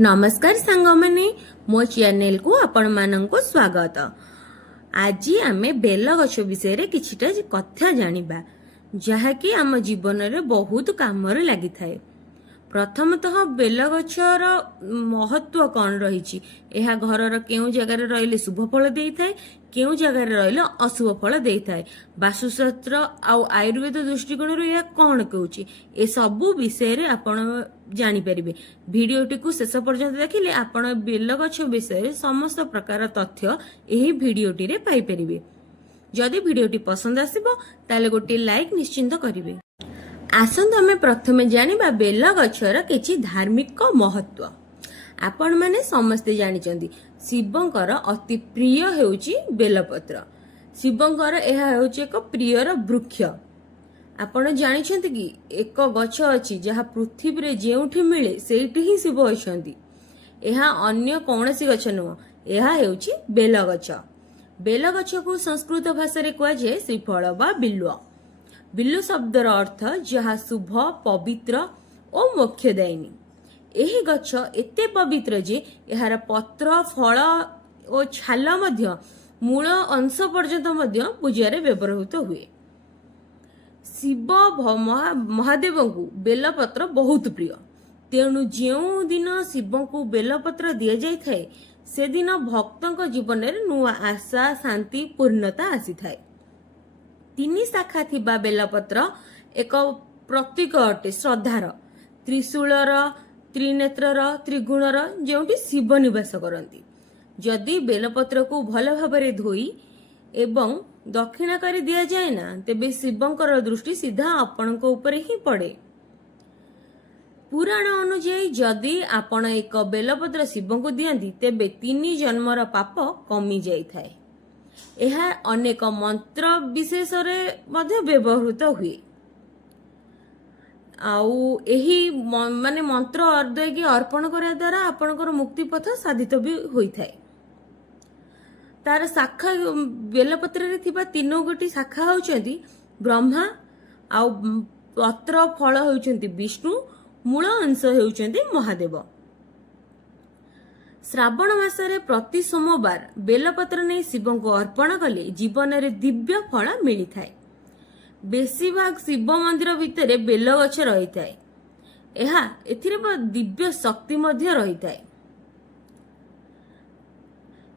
नमस्कार सांग मैंने मो चैनल को आपण मानक स्वागत। आज आमे बेल गछ विषय किछिटा कथा जानिबा जहाँकि आम जीवन में बहुत काम लगी थाए। प्रथमतः बेल गछर महत्व कौन रही यह घर केउ जगार रहिले शुभ फल दे थाए केउ जगार रहिले अशुभ फल दे थाए। वास्तुशास्त्र आउ आयुर्वेद दृष्टिकोण यह कौन कहूँ ए सबू विषय आपण जानी परिबे। भिडियोटी को शेष पर्यंत देखिले आपण बेल गछ विषय समस्त प्रकार तथ्य एही भिडियोटी रे पाई परिबे। जदि भिडियोटी पसंद आसिबो ताले गोटे लाइक निश्चिंत करिवे। आसंतु आमे प्रथमे जानिबा बेल गछर किछि धार्मिक महत्व। आपण माने समस्ते जानिचंदी शिवंकर अति प्रिय हेउची बेलपत्र। शिवंकर एहा हेउची एक प्रियर वृक्ष। आपण जानिचंती कि एक गछ अछि जहा पृथ्वी रे जेउठी मिले सेठी ही शिव अछंती। एहा अन्य कौनसी गछ नुह, एहा हेउची बेल गछ। बेल गछ को संस्कृत भाषा रे कुआ जाय श्रीफल बा बिल्व। बिल्लु शब्दर अर्थ जहा शुभ पवित्र और मोक्षदायिनी। एही गछ एते पवित्र जे एहार पत्र फल और छाल मध्य मूल अंश पर्यंत मध्य पूजारे व्यवहृत हुए। शिव महादेव को बेलपत्र बहुत प्रिय। तेणु जो दिन शिव को बेलपत्र दि जाए से दिन भक्तों जीवन में नुआ आशा शांति पूर्णता आसी थाए। तीन शाखा थिबा बेलपत्र एक प्रतीक अटे श्रद्धार, त्रिशूलर, त्रिनेत्रर, त्रिगुणर जोटी शिव निवास करती। जदि बेलपत्र को भल भाव धोई एवं दक्षिणा कर दिया जाए ना तेबे शिवंकर दृष्टि सीधा आपण उपरे ही पड़े। पुराण अनुଯାयी जदि आपण एक बेलपत्र शिव को दियंती तेबे 3 जन्मर पाप कमी जाई थाए। यह अनेक मंत्र विशेष रे मध्य व्यवहृत हुए। आउ एही माने मंत्र अर्दय की अर्पण करा द्वारा आपणकर मुक्ति पथ साधित भी होई थाए। तार शाखा बेलपत्र रे थिबा 3 गोटी शाखा होचंती ब्रह्मा, आउ पत्र फल होचंती विष्णु, मूल अंश होचंती महादेव। श्रावण मासरे प्रति सोमवार बेलपत्र नहीं शिव को अर्पण कले जीवन में दिव्य फल मिली थाए। बेसी भाग शिव मंदिर भितर बेल गछ रही थाए। एथिरे दिव्य शक्ति मध्य रही थाए।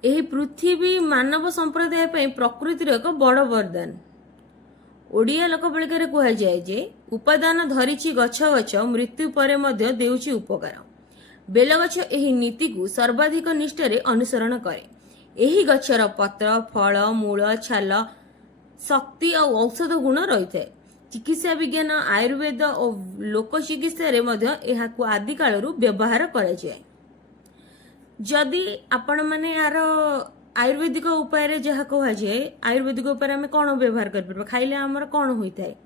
एही पृथ्वी मानव संप्रदाय पई प्रकृतिर एक बड़ वरदान। ओडिया लोकबलिकार कुहा जाए जे उपादान धरिछि गछ गछ मृत्यु परे मध्य देउछि उपकार। बेलगछ एही नीति को सर्वाधिक निष्ठारे अनुसरण करे। एही गछर पत्र फल मूल छाल शक्ति और औषध गुण रही है। चिकित्सा विज्ञान आयुर्वेद और लोक चिकित्सा आदि कालरू व्यवहार करा जाए। जदि आपण माने यार आयुर्वेदिक उपाय रे जहा कहा जाए आयुर्वेदिक उपाय आम कौन व्यवहार कर खाइले आमर कौन होता है।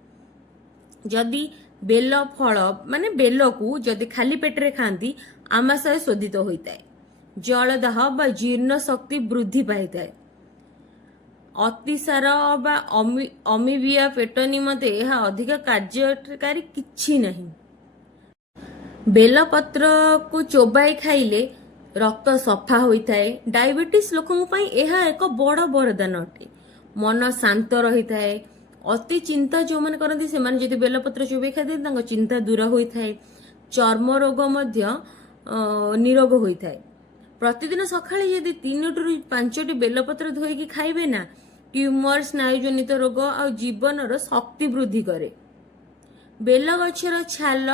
जदि बेल फल माने बेल को जदि खाली पेटरे खाती आमाशय शोधित होता है। जलदाह बा जीर्ण शक्ति वृद्धि पाई थाए। अतिसार बा अमीबिया पेट निमते यह अधिक कार्यकारी किछि नहीं। बेलपत्र को चोबाई खाइले रक्त सफा होता है। डायबिटीज लोकों पई यह एक बड़ वरदान अटे। मन शांत रही थाए। अति चिंता जो मैंने करती से माने जदि बेलपत्र चोबाई खाते चिंता दूर होता है। चर्म रोग मध्य निरोग होता है। प्रतिदिन सकाळे यदि 3 टू 5 बेलपत्र धोईकी खाइबे ना ट्यूमर स्नायुजनित रोग और जीवन शक्ति वृद्धि करे। बेल गछर छाल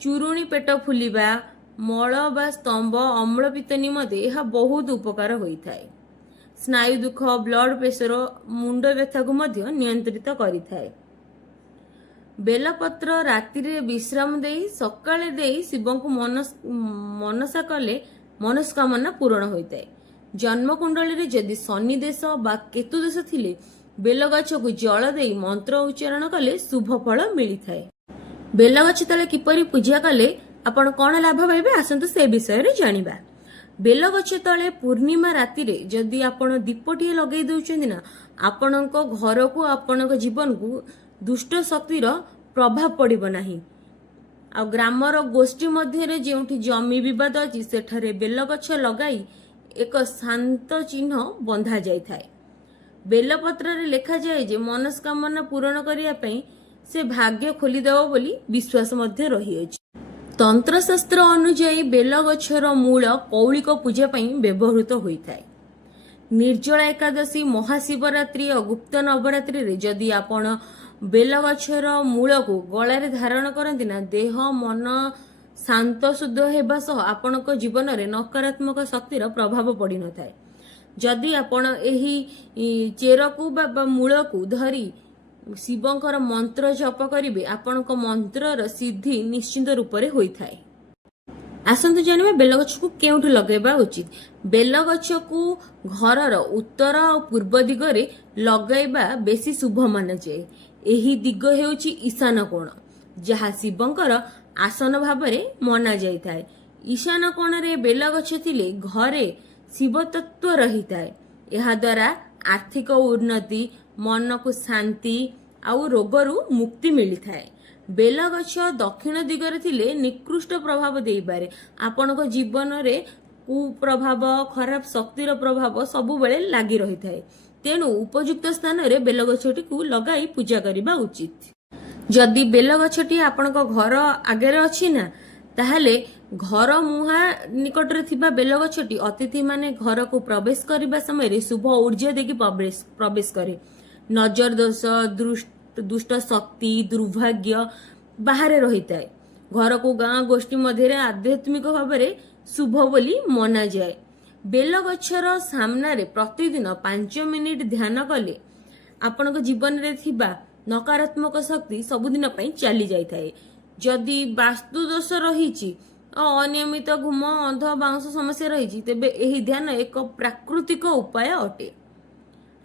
चुरुणी पेट फुलिबा मल बा स्तंभ अम्लपित्त निमते यह बहुत उपकार होता है। स्नायु दुख ब्लड प्रेशर मुंड व्यथा को मध्य नियंत्रित करिथाए। बेलपत्र राति रे विश्राम देई सकाळे देई शिव को मनसा कले मनस्कामना पूर्ण होता है। जन्म कुंडली रे जदि शनि देश बा केतु देश थिले बेलगछ को जल देई मंत्र उच्चारण कले शुभ फल मिली थाए। बेलगछ तले किपरि पूजा कले आपण कोन लाभ पाइबे आसंतु से विषय रे जानिबा। बेलगछ तले पूर्णिमा राति रे जदि आपण दीपटिए लगेई दउचंदी ना आपणको घर को आपणको जीवन को दुष्ट शक्तिर प्रभाव पड़िबो नाही। ଆଉ ଗ୍ରାମର ଗୋଷ୍ଠୀ ମଧ୍ୟରେ ଯେଉଁଠି ଜମି ବିବାଦ ଅଛି ସେଠାରେ ବେଲଗଛ ଲଗାଇ ଏକ ଶାନ୍ତ ଚିହ୍ନ ବନ୍ଧା ଯାଇଥାଏ। ବେଲପତ୍ରରେ ଲେଖାଯାଏ ଯେ ମନସ୍କାମନା ପୂରଣ କରିବା ପାଇଁ ସେ ଭାଗ୍ୟ ଖୋଲିଦେବ ବୋଲି ବିଶ୍ୱାସ ମଧ୍ୟ ରହିଅଛି। ତନ୍ତ୍ରଶାସ୍ତ୍ର ଅନୁଯାୟୀ ବେଲଗଛର ମୂଳ କୌଳିକ ପୂଜା ପାଇଁ ବ୍ୟବହୃତ ହୋଇଥାଏ। ନିର୍ଜଳା ଏକାଦଶୀ, ମହାଶିବରାତ୍ରି ଓ ଗୁପ୍ତ ନବରାତ୍ରିରେ ଯଦି ଆପଣ ବେଲଗଛର ମୂଳକୁ ଗଳାରେ ଧାରଣ କରନ୍ତି ନା, ଦେହ ମନ ଶାନ୍ତ ଶୁଦ୍ଧ ହେବା ସହ ଆପଣଙ୍କ ଜୀବନରେ ନକାରାତ୍ମକ ଶକ୍ତିର ପ୍ରଭାବ ପଡ଼ିନଥାଏ। ଯଦି ଆପଣ ଏହି ଚେରକୁ ବା ମୂଳକୁ ଧରି ଶିବଙ୍କର ମନ୍ତ୍ର ଜପ କରିବେ, ଆପଣଙ୍କ ମନ୍ତ୍ରର ସିଦ୍ଧି ନିଶ୍ଚିନ୍ତ ରୂପରେ ହୋଇଥାଏ। ଆସନ୍ତୁ ଜାଣିବା ବେଲଗଛକୁ କେଉଁଠି ଲଗାଇବା ଉଚିତ। ବେଲଗଛକୁ ଘରର ଉତ୍ତର ଓ ପୂର୍ବ ଦିଗରେ ଲଗାଇବା ବେଶୀ ଶୁଭ ମନାଯାଏ। ଏହି ଦିଗ ହେଉଛି ଈଶାନ କୋଣ, ଯାହା ଶିବଙ୍କର ଆସନ ଭାବରେ ମନାଯାଇଥାଏ। ଈଶାନ କୋଣରେ ବେଲଗଛ ଥିଲେ ଘରେ ଶିବତତ୍ତ୍ୱ ରହିଥାଏ। ଏହାଦ୍ୱାରା ଆର୍ଥିକ ଉନ୍ନତି, ମନକୁ ଶାନ୍ତି ଆଉ ରୋଗରୁ ମୁକ୍ତି ମିଳିଥାଏ। ବେଲଗଛ ଦକ୍ଷିଣ ଦିଗରେ ଥିଲେ ନିକୃଷ୍ଟ ପ୍ରଭାବ ଦେଇପାରେ। ଆପଣଙ୍କ ଜୀବନରେ କୁପ୍ରଭାବ, ଖରାପ ଶକ୍ତିର ପ୍ରଭାବ ସବୁବେଳେ ଲାଗି ରହିଥାଏ। ତେଣୁ ଉପଯୁକ୍ତ ସ୍ଥାନରେ ବେଲଗଛଟିକୁ ଲଗାଇ ପୂଜା କରିବା ଉଚିତ। ଯଦି ବେଲଗଛଟି ଆପଣଙ୍କ ଘର ଆଗରେ ଅଛି ନା, ତାହେଲେ ଘର ମୁହାଁ ନିକଟରେ ଥିବା ବେଲଗଛଟି ଅତିଥିମାନେ ଘରକୁ ପ୍ରବେଶ କରିବା ସମୟରେ ଶୁଭ ଊର୍ଜା ଦେଇକି ପ୍ରବେଶ କରେ। ନଜର ଦୋଷ, ଦୁଷ୍ଟ ଶକ୍ତି, ଦୁର୍ଭାଗ୍ୟ ବାହାରେ ରହିଥାଏ। ଘରକୁ ଗାଁ ଗୋଷ୍ଠୀ ମଧ୍ୟରେ ଆଧ୍ୟାତ୍ମିକ ଭାବରେ ଶୁଭ ବୋଲି ମନାଯାଏ। ବେଲଗଛର ସାମ୍ନାରେ ପ୍ରତିଦିନ 5 ମିନିଟ୍ ଧ୍ୟାନ କଲେ ଆପଣଙ୍କ ଜୀବନରେ ଥିବା ନକାରାତ୍ମକ ଶକ୍ତି ସବୁଦିନ ପାଇଁ ଚାଲି ଯାଇଥାଏ। ଯଦି ବାସ୍ତୁ ଦୋଷ ରହିଛି, ଅନିୟମିତ ଘୁମ, ଅନ୍ଧ ବାଉଁଶ ସମସ୍ୟା ରହିଛି, ତେବେ ଏହି ଧ୍ୟାନ ଏକ ପ୍ରାକୃତିକ ଉପାୟ ଅଟେ।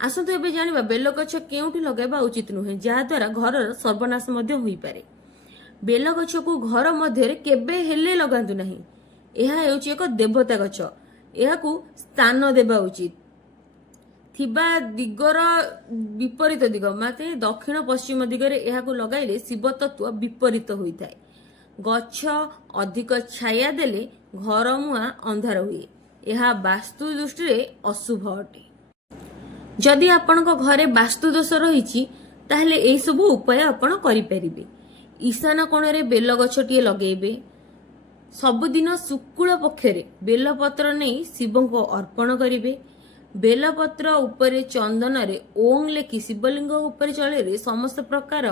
ଆସନ୍ତୁ ଏବେ ଜାଣିବା ବେଲଗଛ କେଉଁଠି ଲଗାଇବା ଉଚିତ ନୁହେଁ, ଯାହାଦ୍ୱାରା ଘରର ସର୍ବନାଶ ମଧ୍ୟ ହୋଇପାରେ। ବେଲଗଛକୁ ଘର ମଧ୍ୟରେ କେବେ ହେଲେ ଲଗାନ୍ତୁ ନାହିଁ। ଏହା ହେଉଛି ଏକ ଦେବତା ଗଛ। ଏହାକୁ ସ୍ଥାନ ଦେବା ଉଚିତ ଥିବା ଦିଗର ବିପରୀତ ଦିଗ, ମାନେ ଦକ୍ଷିଣ ପଶ୍ଚିମ ଦିଗରେ ଏହାକୁ ଲଗାଇଲେ ଶିବ ତତ୍ତ୍ୱ ବିପରୀତ ହୋଇଥାଏ। ଗଛ ଅଧିକ ଛାୟା ଦେଲେ ଘର ମୁହାଁ ଅନ୍ଧାର ହୁଏ। ଏହା ବାସ୍ତୁ ଦୃଷ୍ଟିରେ ଅଶୁଭ ଅଟେ। ଯଦି ଆପଣଙ୍କ ଘରେ ବାସ୍ତୁ ଦୋଷ ରହିଛି, ତାହେଲେ ଏହିସବୁ ଉପାୟ ଆପଣ କରିପାରିବେ। ଈଶାନ କୋଣରେ ବେଲଗଛଟିଏ ଲଗାଇବେ। ସବୁଦିନ ଶୁକ୍ଳ ପକ୍ଷରେ ବେଲପତ୍ର ନେଇ ଶିବଙ୍କୁ ଅର୍ପଣ କରିବେ। ବେଲପତ୍ର ଉପରେ ଚନ୍ଦନରେ ଓಂ ଲେଖି ଶିବଲିଙ୍ଗ ଉପରେ ଚଳେଇଲେ ସମସ୍ତ ପ୍ରକାର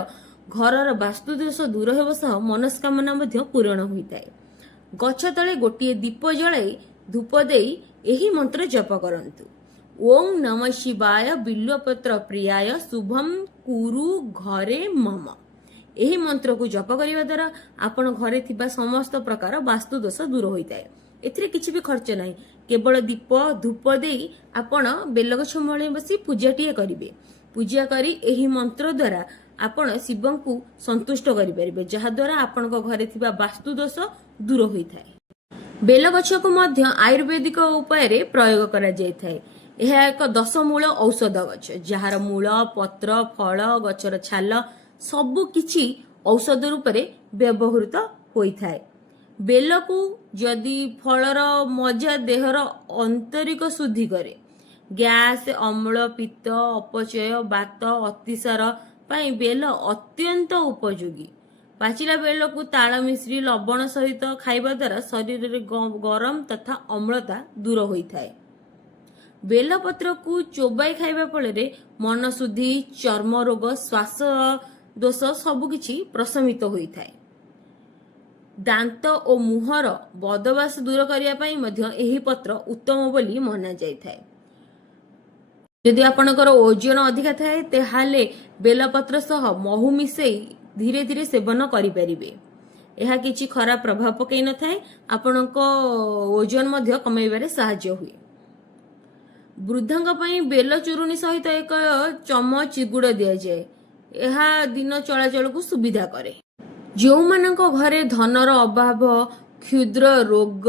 ଘରର ବାସ୍ତୁ ଦୋଷ ଦୂର ହେବା ସହ ମନସ୍କାମନା ମଧ୍ୟ ପୂରଣ ହୋଇଥାଏ। ଗଛ ତଳେ ଗୋଟିଏ ଦୀପ ଜଳାଇ ଧୂପ ଦେଇ ଏହି ମନ୍ତ୍ର ଜପ କରନ୍ତୁ। ଓಂ ନମ ଶିବାୟ ବିଲ୍ୱପତ୍ର ପ୍ରିୟାୟ ଶୁଭମ କୁରୁ ଘରେ ମମ। ଏହି ମନ୍ତ୍ରକୁ ଜପ କରିବା ଦ୍ୱାରା ଆପଣ ଘରେ ଥିବା ସମସ୍ତ ପ୍ରକାର ବାସ୍ତୁ ଦୋଷ ଦୂର ହୋଇଥାଏ। ଏଥିରେ କିଛି ବି ଖର୍ଚ୍ଚ ନାହିଁ। କେବଳ ଦୀପ ଧୂପ ଦେଇ ଆପଣ ବେଲଗଛ ମୂଳେ ବସି ପୂଜାଟିଏ କରିବେ। ପୂଜା କରି ଏହି ମନ୍ତ୍ର ଦ୍ୱାରା ଆପଣ ଶିବଙ୍କୁ ସନ୍ତୁଷ୍ଟ କରିପାରିବେ, ଯାହାଦ୍ୱାରା ଆପଣଙ୍କ ଘରେ ଥିବା ବାସ୍ତୁ ଦୋଷ ଦୂର ହୋଇଥାଏ। ବେଲଗଛକୁ ମଧ୍ୟ ଆୟୁର୍ବେଦିକ ଉପାୟରେ ପ୍ରୟୋଗ କରାଯାଇଥାଏ। ଏହା ଏକ 10 ମୂଳ ଔଷଧ ଗଛ, ଯାହାର ମୂଳ, ପତ୍ର, ଫଳ, ଗଛର ଛାଲ ସବୁ କିଛି ଔଷଧ ରୂପରେ ବ୍ୟବହୃତ ହୋଇଥାଏ। ବେଲକୁ ଯଦି ଫଳର ମଜା ଦେହର ଆନ୍ତରିକ ଶୁଦ୍ଧି କରେ। ଗ୍ୟାସ୍, ଅମ୍ଳ, ପିତ୍ତ, ଅପଚୟ, ବାତ, ଅତିସାର ପାଇଁ ବେଲ ଅତ୍ୟନ୍ତ ଉପଯୋଗୀ। ପାଚିଲା ବେଲକୁ ତାଳ ମିଶ୍ରି ଲବଣ ସହିତ ଖାଇବା ଦ୍ୱାରା ଶରୀରରେ ଗରମ ତଥା ଅମ୍ଳତା ଦୂର ହୋଇଥାଏ। ବେଲପତ୍ରକୁ ଚୋବାଇ ଖାଇବା ଫଳରେ ମନ ଶୁଦ୍ଧି, ଚର୍ମ ରୋଗ, ଶ୍ୱାସ ଦୋଷ ସବୁକିଛି ପ୍ରଶମିତ ହୋଇଥାଏ। ଦାନ୍ତ ଓ ମୁହଁର ବଦବାସ ଦୂର କରିବା ପାଇଁ ମଧ୍ୟ ଏହି ପତ୍ର ଉତ୍ତମ ବୋଲି ମନାଯାଇଥାଏ। ଯଦି ଆପଣଙ୍କର ଓଜନ ଅଧିକା ଥାଏ, ତାହେଲେ ବେଲପତ୍ର ସହ ମହୁ ମିଶାଇ ଧୀରେ ଧୀରେ ସେବନ କରିପାରିବେ। ଏହା କିଛି ଖରାପ ପ୍ରଭାବ ପକାଇ ନଥାଏ, ଆପଣଙ୍କ ଓଜନ ମଧ୍ୟ କମାଇବାରେ ସାହାଯ୍ୟ ହୁଏ। ବୃଦ୍ଧଙ୍କ ପାଇଁ ବେଲ ଚୂରୁଣୀ ସହିତ 1 ଚାମଚ ଗୁଡ଼ ଦିଆଯାଏ। ଏହା ଦିନ ଚଳାଚଳକୁ ସୁବିଧା କରେ। ଯେଉଁମାନଙ୍କ ଘରେ ଧନର ଅଭାବ, କ୍ଷୁଦ୍ର ରୋଗ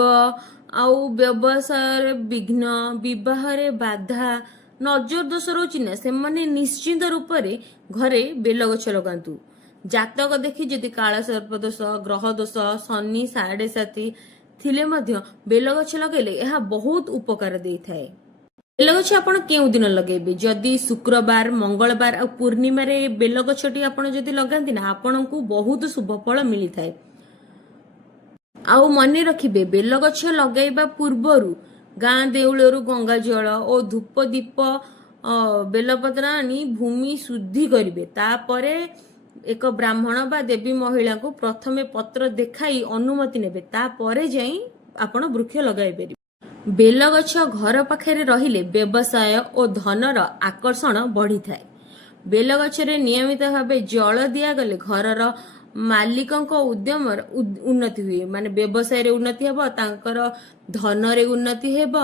ଆଉ ବ୍ୟବସାୟରେ ବିଘ୍ନ, ବିବାହରେ ବାଧା, ନଜର ଦୋଷ ରହୁଛି ନା, ସେମାନେ ନିଶ୍ଚିନ୍ତ ରୂପରେ ଘରେ ବେଲଗଛ ଲଗାନ୍ତୁ। ଜାତକ ଦେଖି ଯଦି କାଳସର୍ପ ଦୋଷ, ଗ୍ରହ ଦୋଷ, ଶନି 7.5 ଥିଲେ ମଧ୍ୟ ବେଲଗଛ ଲଗେଇଲେ ଏହା ବହୁତ ଉପକାର ଦେଇଥାଏ। ବେଲଗଛ ଆପଣ କେଉଁ ଦିନ ଲଗେଇବେ? ଯଦି ଶୁକ୍ରବାର, ମଙ୍ଗଳବାର ଆଉ ପୂର୍ଣ୍ଣିମାରେ ବେଲଗଛଟି ଆପଣ ଯଦି ଲଗାନ୍ତି ନା, ଆପଣଙ୍କୁ ବହୁତ ଶୁଭ ଫଳ ମିଳିଥାଏ। ଆଉ ମନେ ରଖିବେ, ବେଲଗଛ ଲଗାଇବା ପୂର୍ବରୁ ଗାଁ ଦେଉଳରୁ ଗଙ୍ଗା ଜଳ ଓ ଧୂପ ଦୀପ ବେଲପତ୍ର ଆଣି ଭୂମି ଶୁଦ୍ଧି କରିବେ। ତାପରେ ଏକ ବ୍ରାହ୍ମଣ ବା ଦେବୀ ମହିଳାଙ୍କୁ ପ୍ରଥମେ ପତ୍ର ଦେଖାଇ ଅନୁମତି ନେବେ, ତାପରେ ଯାଇ ଆପଣ ବୃକ୍ଷ ଲଗାଇ ପାରିବେ। ବେଲଗଛ ଘର ପାଖରେ ରହିଲେ ବ୍ୟବସାୟ ଓ ଧନର ଆକର୍ଷଣ ବଢିଥାଏ। ବେଲଗଛରେ ନିୟମିତ ଭାବେ ଜଳ ଦିଆଗଲେ ଘରର ମାଲିକଙ୍କ ଉଦ୍ୟମର ଉନ୍ନତି ହୁଏ, ମାନେ ବ୍ୟବସାୟରେ ଉନ୍ନତି ହେବ, ତାଙ୍କର ଧନରେ ଉନ୍ନତି ହେବ,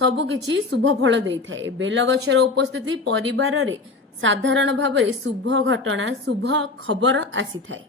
ସବୁକିଛି ଶୁଭ ଫଳ ଦେଇଥାଏ। ବେଲଗଛର ଉପସ୍ଥିତି ପରିବାରରେ ସାଧାରଣ ଭାବରେ ଶୁଭ ଘଟଣା, ଶୁଭ ଖବର ଆସିଥାଏ।